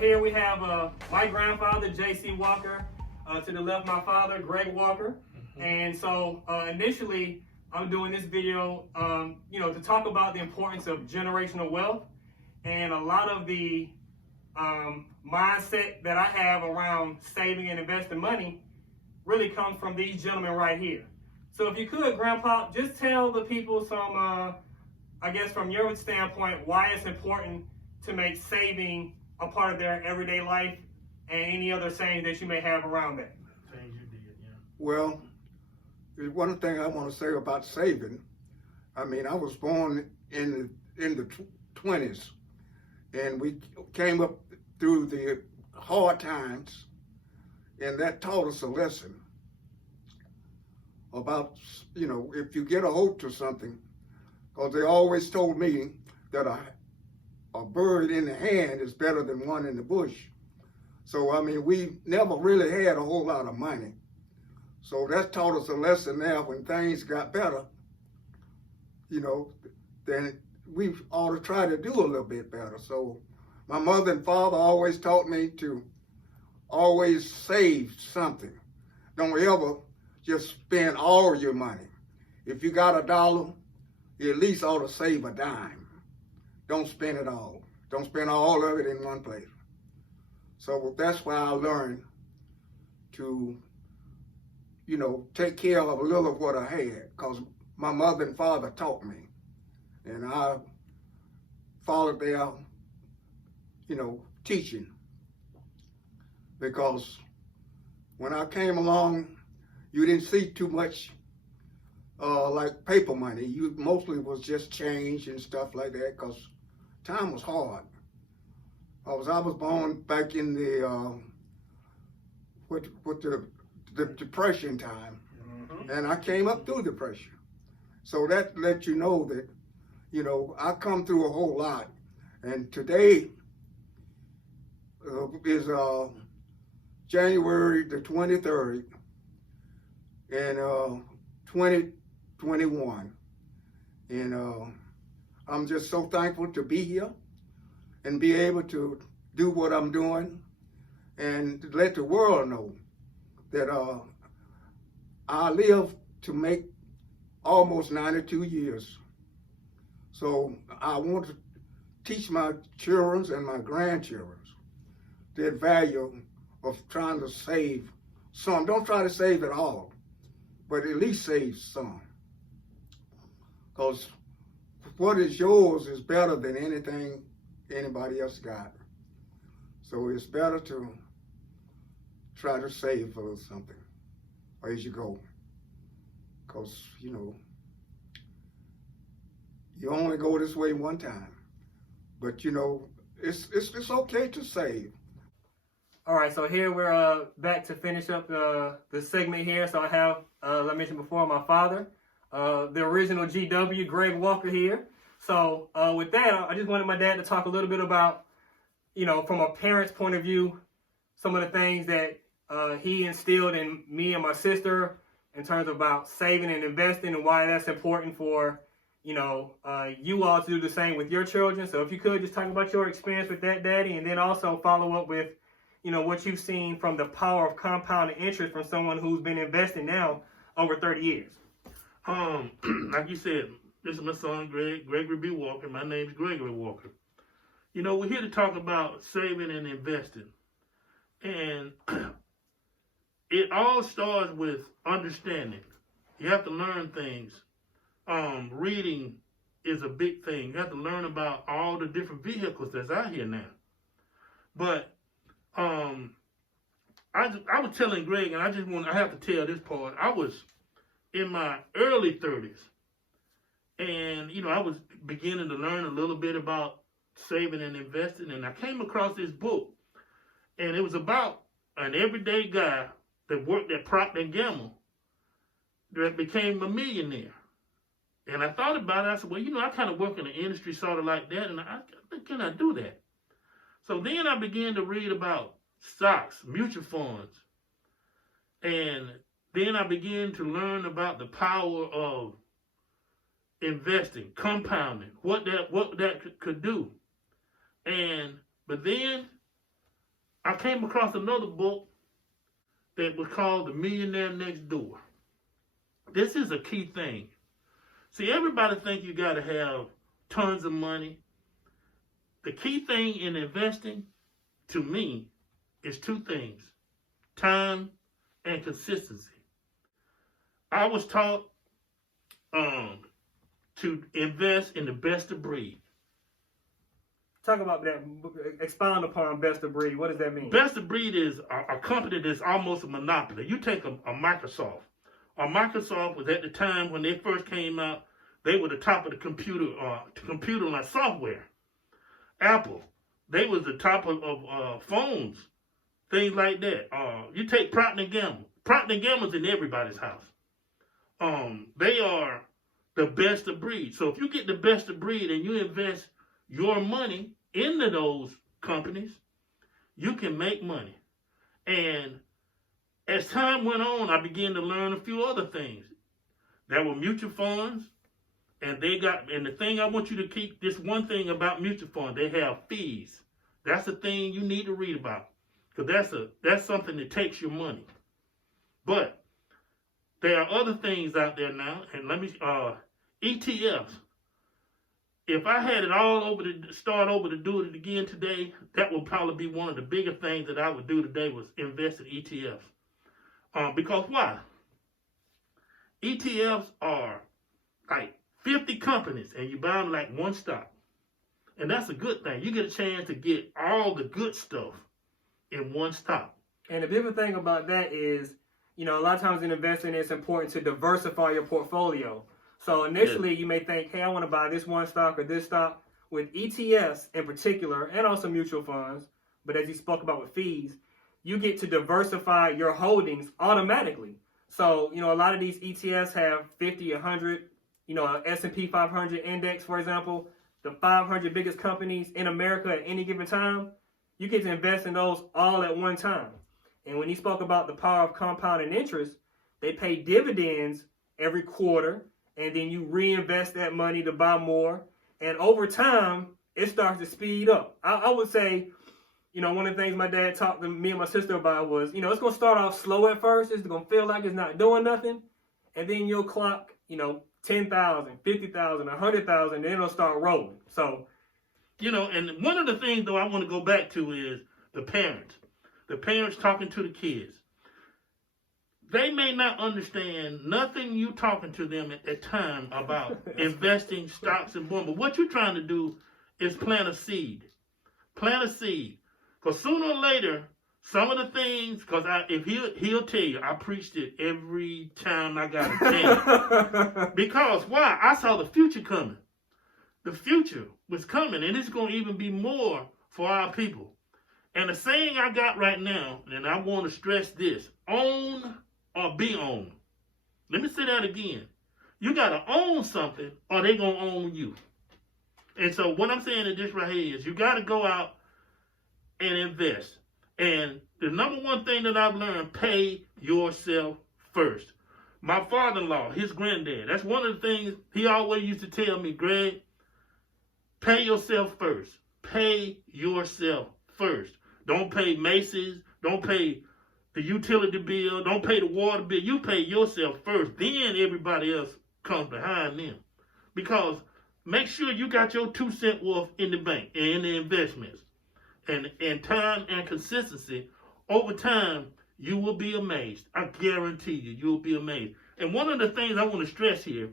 here we have my grandfather, J.C. Walker. To the left, my father, Greg Walker. And so initially, I'm doing this video, to talk about the importance of generational wealth and a lot of the mindset that I have around saving and investing money really comes from these gentlemen right here. So if you could, Grandpa, just tell the people some, I guess from your standpoint, why it's important to make saving a part of their everyday life and any other saying that you may have around that. Things you did, yeah. Well, there's one thing I want to say about saving. I mean, I was born in the 20s, and we came up through the hard times, and that taught us a lesson about, if you get a hold to something, because they always told me that a bird in the hand is better than one in the bush. So, I mean, we never really had a whole lot of money. So that taught us a lesson there. When things got better, then we ought to try to do a little bit better. So my mother and father always taught me to always save something. Don't ever just spend all your money. If you got $1, you at least ought to save a dime. Don't spend it all. Don't spend all of it in one place. So that's why I learned to, take care of a little of what I had, because my mother and father taught me. And I followed their, teaching. Because when I came along, you didn't see too much like paper money. You mostly was just change and stuff like that, because time was hard. I was born back in the with the Depression time, and I came up through Depression. So that let you know that, I come through a whole lot. And today is January the 23rd in 2021, and I'm just so thankful to be here and be able to do what I'm doing and to let the world know that I live to make almost 92 years. So I want to teach my children and my grandchildren the value of trying to save some. Don't try to save it all, but at least save some. Because what is yours is better than anything anybody else got. So it's better to try to save for something as you go. Because, you only go this way one time. But, it's okay to save. All right, so here we're back to finish up the segment here. So I have, as I mentioned before, my father, the original GW, Greg Walker here. So with that, I just wanted my dad to talk a little bit about, from a parent's point of view, some of the things that he instilled in me and my sister in terms of about saving and investing and why that's important for, you all to do the same with your children. So if you could just talk about your experience with that, Daddy, and then also follow up with, what you've seen from the power of compounding interest from someone who's been investing now over 30 years. Like you said, this is my son, Gregory B. Walker. My name is Gregory Walker. We're here to talk about saving and investing. And it all starts with understanding. You have to learn things. Reading is a big thing. You have to learn about all the different vehicles that's out here now. But I was telling Greg, and I have to tell this part. I was in my early 30s. And, I was beginning to learn a little bit about saving and investing. And I came across this book. And it was about an everyday guy that worked at Procter & Gamble that became a millionaire. And I thought about it. I said, well, I kind of work in the industry sort of like that. And can I do that? So then I began to read about stocks, mutual funds. And then I began to learn about the power of investing, compounding, what that could do. But then I came across another book that was called The Millionaire Next Door. This is a key thing. See, everybody think you got to have tons of money. The key thing in investing, to me, is two things: time and consistency. I was taught to invest in the best of breed. Talk about that. Expound upon best of breed. What does that mean? Best of breed is a company that's almost a monopoly. You take a Microsoft. Microsoft was at the time when they first came out, they were the top of the computer like software. Apple, they was the top of phones, things like that. You take Procter & Gamble. Procter & Gamble's in everybody's house. They are the best of breed. So if you get the best of breed and you invest your money into those companies, you can make money. And as time went on, I began to learn a few other things. There were mutual funds, and the thing I want you to keep, this one thing about mutual funds, they have fees. That's the thing you need to read about, because that's something that takes your money. But there are other things out there now, and ETFs. If I had it all over to start over to do it again today, that would probably be one of the bigger things that I would do today was invest in ETFs. Because why? ETFs are like 50 companies and you buy them like one stock. And that's a good thing. You get a chance to get all the good stuff in one stock. And the bigger thing about that is, a lot of times in investing, it's important to diversify your portfolio. So initially, you may think, hey, I want to buy this one stock or this stock. With ETFs in particular, and also mutual funds, but as you spoke about with fees, you get to diversify your holdings automatically. So, a lot of these ETFs have 50, 100, S&P 500 index, for example, the 500 biggest companies in America at any given time, you get to invest in those all at one time. And when he spoke about the power of compounding interest, they pay dividends every quarter, and then you reinvest that money to buy more. And over time, it starts to speed up. I would say, one of the things my dad talked to me and my sister about was, it's going to start off slow at first. It's going to feel like it's not doing nothing. And then you'll clock, 10,000, 50,000, 100,000, then it'll start rolling. So, and one of the things, though, I want to go back to is the parents. The parents talking to the kids. They may not understand nothing you talking to them at that time about investing stocks and bonds. But what you're trying to do is plant a seed. Plant a seed. Because sooner or later, some of the things, because if he'll tell you, I preached it every time I got a chance. Because why? I saw the future coming. The future was coming, and it's going to even be more for our people. And the saying I got right now, and I want to stress this, own or be owned. Let me say that again. You got to own something or they going to own you. And so what I'm saying is this right here is you got to go out and invest. And the number one thing that I've learned, pay yourself first. My father-in-law, his granddad, that's one of the things he always used to tell me, Greg, pay yourself first. Pay yourself first. Don't pay Macy's. Don't pay the utility bill. Don't pay the water bill. You pay yourself first. Then everybody else comes behind them. Because make sure you got your 2 cent worth in the bank and in the investments. And time and consistency, over time, you will be amazed. I guarantee you will be amazed. And one of the things I want to stress here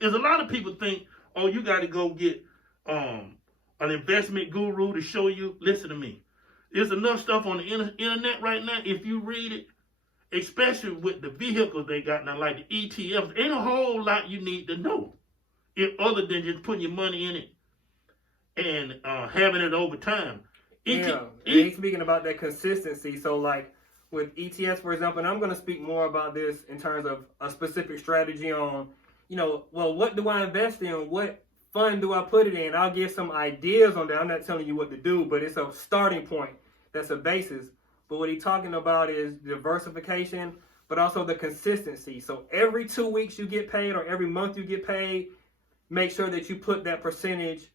is a lot of people think, oh, you got to go get an investment guru to show you. Listen to me. There's enough stuff on the internet right now. If you read it, especially with the vehicles they got now, like the ETFs, ain't a whole lot you need to know. Other than just putting your money in it and having it over time. And he's speaking about that consistency. So like with ETFs, for example, and I'm going to speak more about this in terms of a specific strategy on, what do I invest in? What fund do I put it in? I'll give some ideas on that. I'm not telling you what to do, but it's a starting point. That's a basis. But what he's talking about is diversification, but also the consistency. So every 2 weeks you get paid or every month you get paid, make sure that you put that percentage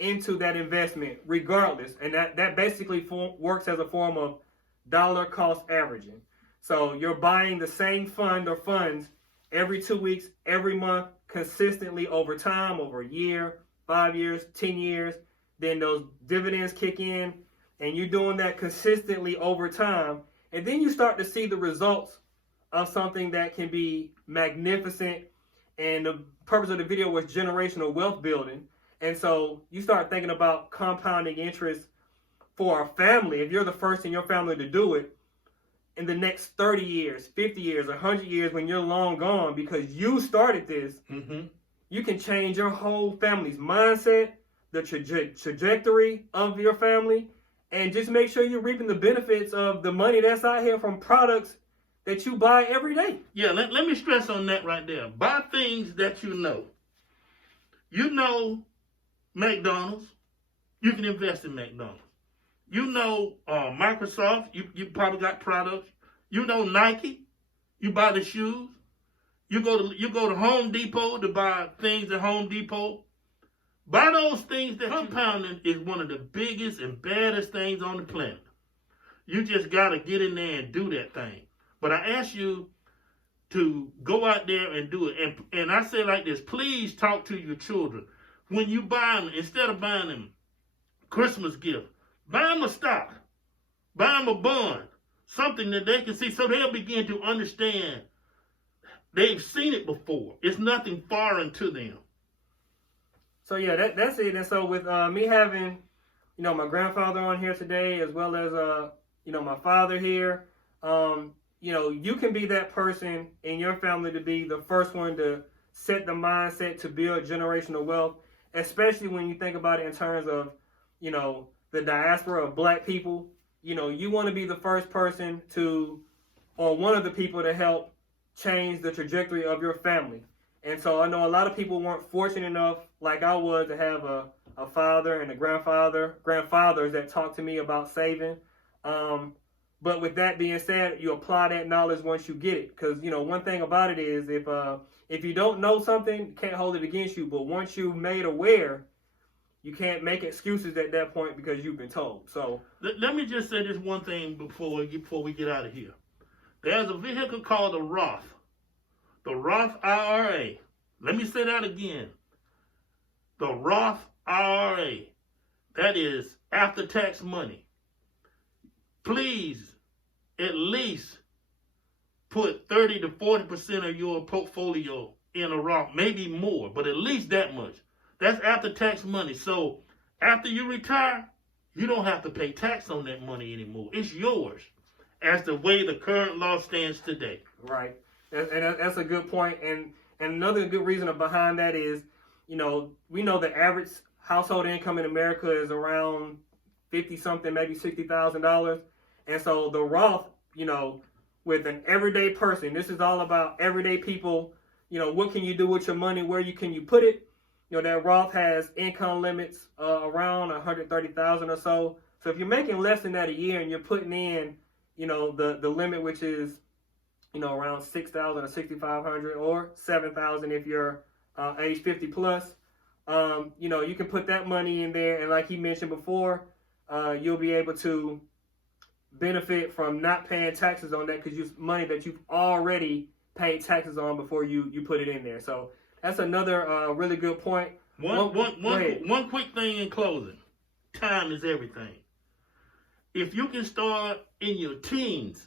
into that investment regardless. And that basically works as a form of dollar cost averaging. So you're buying the same fund or funds every 2 weeks, every month, consistently over time, over a year, 5 years, 10 years. Then those dividends kick in, and you're doing that consistently over time. And then you start to see the results of something that can be magnificent. And the purpose of the video was generational wealth building. And so you start thinking about compounding interest for a family. If you're the first in your family to do it, in the next 30 years, 50 years, 100 years, when you're long gone, because you started this, you can change your whole family's mindset, the trajectory of your family, and just make sure you're reaping the benefits of the money that's out here from products that you buy every day. Yeah, let me stress on that right there. Buy things that you know. You know McDonald's, you can invest in McDonald's. You know Microsoft, you probably got products. You know Nike, you buy the shoes. You go to Home Depot to buy things at Home Depot. Buy those things that compounding is one of the biggest and baddest things on the planet. You just got to get in there and do that thing. But I ask you to go out there and do it. And I say like this, please talk to your children. When you buy them, instead of buying them Christmas gift, buy them a stock. Buy them a bond. Something that they can see so they'll begin to understand. They've seen it before. It's nothing foreign to them. So yeah, that's it. And so with me having, my grandfather on here today, as well as my father here, you can be that person in your family to be the first one to set the mindset to build generational wealth, especially when you think about it in terms of, the diaspora of black people. You want to be the first person to, or one of the people to help change the trajectory of your family. And so I know a lot of people weren't fortunate enough, like I was, to have a father and a grandfathers that talked to me about saving. But with that being said, you apply that knowledge once you get it. Because, one thing about it is if you don't know something, you can't hold it against you. But once you're made aware, you can't make excuses at that point because you've been told. So let me just say this one thing before we get out of here. There's a vehicle called the Roth IRA. Let me say that again. The Roth IRA. That is after-tax money. Please, at least put 30 to 40% of your portfolio in a Roth, maybe more, but at least that much. That's after-tax money. So after you retire, you don't have to pay tax on that money anymore. It's yours, as the way the current law stands today. Right. And that's a good point. And another good reason behind that is, we know the average household income in America is around 50-something, maybe $60,000. And so the Roth, with an everyday person, this is all about everyday people. What can you do with your money? Where can you put it? That Roth has income limits around 130,000 or so. So if you're making less than that a year and you're putting in, the limit, which is, around 6,000 or 6,500 or 7,000 if you're age 50 plus, you can put that money in there. And like he mentioned before, you'll be able to benefit from not paying taxes on that because it's money that you've already paid taxes on before you put it in there. So that's another really good point. One quick thing in closing. Time is everything. If you can start in your teens,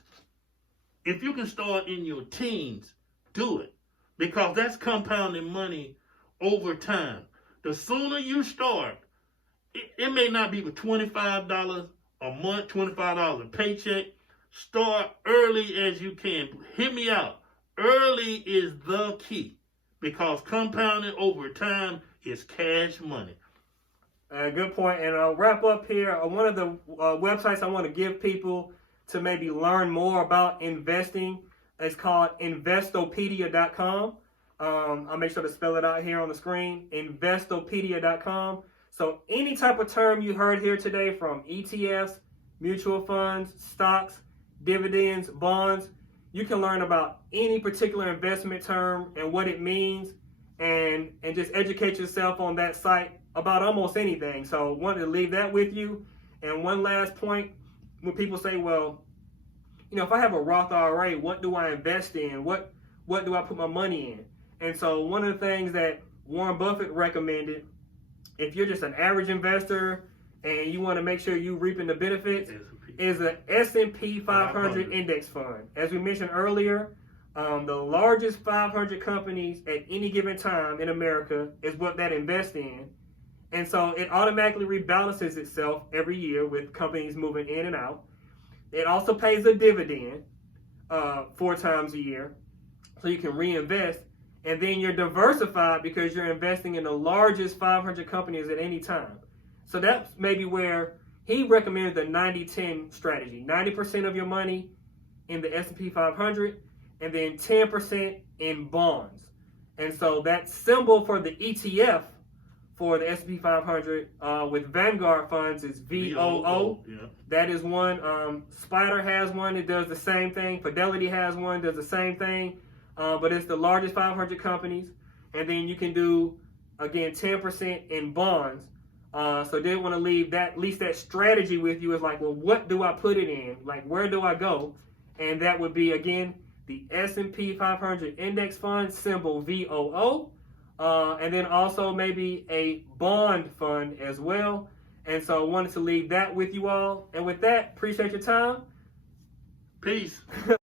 do it. Because that's compounding money over time. The sooner you start, it may not be with $25 a month, $25 a paycheck. Start early as you can. Hear me out. Early is the key. Because compounding over time is cash money. Good point. And I'll wrap up here. One of the websites I want to give people to maybe learn more about investing is called investopedia.com. I'll make sure to spell it out here on the screen. Investopedia.com. So any type of term you heard here today, from ETFs, mutual funds, stocks, dividends, bonds, you can learn about any particular investment term and what it means and just educate yourself on that site about almost anything. So wanted to leave that with you. And one last point, when people say, well, if I have a Roth IRA, what do I invest in? What do I put my money in? And so one of the things that Warren Buffett recommended, if you're just an average investor and you want to make sure you're reaping the benefits, is an S&P 500 index fund. As we mentioned earlier, the largest 500 companies at any given time in America is what that invests in. And so it automatically rebalances itself every year with companies moving in and out. It also pays a dividend 4 times a year, so you can reinvest. And then you're diversified because you're investing in the largest 500 companies at any time. So that's maybe where he recommended the 90-10 strategy. 90% of your money in the S&P 500 and then 10% in bonds. And so that symbol for the ETF for the S&P 500 with Vanguard funds is VOO. Yeah. That is one. Spider has one that does the same thing. Fidelity has one, does the same thing. But it's the largest 500 companies. And then you can do, again, 10% in bonds. So they want to leave that, at least that strategy with you is like, well, what do I put it in? Like, where do I go? And that would be, again, the S&P 500 index fund, symbol VOO. And then also maybe a bond fund as well. And so I wanted to leave that with you all. And with that, appreciate your time. Peace.